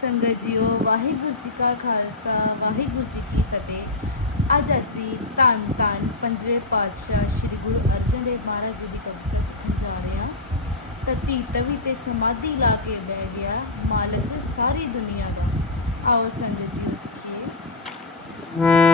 ਸੰਗਤ ਜੀਓ, ਵਾਹਿਗੁਰੂ ਜੀ ਕਾ ਖਾਲਸਾ, ਵਾਹਿਗੁਰੂ ਜੀ ਕੀ ਫਤਿਹ। ਅੱਜ ਅਸੀਂ ਧੰਨ ਧੰਨ ਪੰਜਵੇਂ ਪਾਤਸ਼ਾਹ ਸ੍ਰੀ ਗੁਰੂ ਅਰਜਨ ਦੇਵ ਮਹਾਰਾਜ ਜੀ ਦੀ ਕਵਿਤਾ ਸਿੱਖਣ ਜਾ ਰਹੇ ਹਾਂ। ਤਤੀ ਤਵੀ ਤੇ ਸਮਾਧੀ ਲਾ ਕੇ ਬਹਿ ਗਿਆ ਮਾਲਕ ਸਾਰੀ ਦੁਨੀਆ ਦਾ। ਆਓ ਸੰਗਤ ਜੀਓ ਸਿੱਖੀਏ।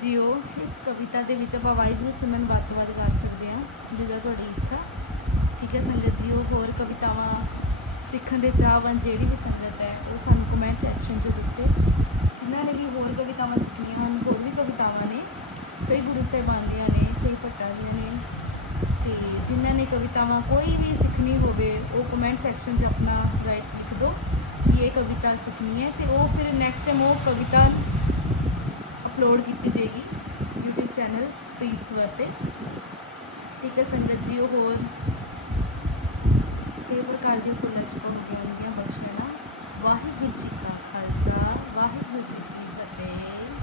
ਜੀਓ, ਇਸ ਕਵਿਤਾ ਦੇ ਵਿੱਚ ਆਪਾਂ ਵਾਹਿਗੁਰੂ ਸਿਮਰਨ ਵੱਧ ਤੋਂ ਵੱਧ ਕਰ ਸਕਦੇ ਹਾਂ ਜਿੱਦਾਂ ਤੁਹਾਡੀ ਇੱਛਾ। ਠੀਕ ਹੈ ਸੰਗਤ ਜੀਓ ਹੋਰ ਕਵਿਤਾਵਾਂ ਸਿੱਖਣ ਦੇ ਚਾਹਵਾਨ ਜਿਹੜੀ ਵੀ ਸੰਗਤ ਹੈ, ਉਹ ਸਾਨੂੰ ਕਮੈਂਟ ਸੈਕਸ਼ਨ 'ਚ ਦੱਸੇ। ਜਿਨ੍ਹਾਂ ਨੇ ਵੀ ਹੋਰ ਕਵਿਤਾਵਾਂ ਸਿੱਖਣੀਆਂ ਹਨ ਹੋਰ ਵੀ ਕਵਿਤਾਵਾਂ ਨੇ, ਕਈ ਗੁਰੂ ਸਾਹਿਬਾਨ ਦੀਆਂ ਨੇ, ਕਈ ਭੱਟਾਂ ਦੀਆਂ ਨੇ, ਤੇ ਜਿਨ੍ਹਾਂ ਨੇ ਕਵਿਤਾਵਾਂ ਕੋਈ ਵੀ ਸਿੱਖਣੀ ਹੋਵੇ, ਉਹ ਕਮੈਂਟ ਸੈਕਸ਼ਨ 'ਚ ਆਪਣਾ ਰਾਈਟ ਲਿਖ ਦਿਓ ਕਿ ਇਹ ਕਵਿਤਾ ਸਿੱਖਣੀ ਹੈ, ਤੇ ਉਹ ਫਿਰ ਨੈਕਸਟ ਟਾਈਮ ਉਹ ਕਵਿਤਾ ਅਪਲੋਡ ਕੀਤੀ ਜਾਏਗੀ YouTube ਚੈਨਲ ਪ੍ਰੀਤ ਸਵਰ ਤੇ। ਠੀਕ ਹੈ ਸੰਗਤ ਜੀ, ਉਹ ਹੋਰ ਕਈ ਪ੍ਰਕਾਰ ਦੀਆਂ ਭੁੱਲਾਂ ਚੁਕਾਉਂਦੀਆਂ ਹੁੰਦੀਆਂ ਬਖਸ਼ ਲੈਣਾ। ਵਾਹਿਗੁਰੂ ਜੀ ਕਾ ਖਾਲਸਾ, ਵਾਹਿਗੁਰੂ ਜੀ ਕੀ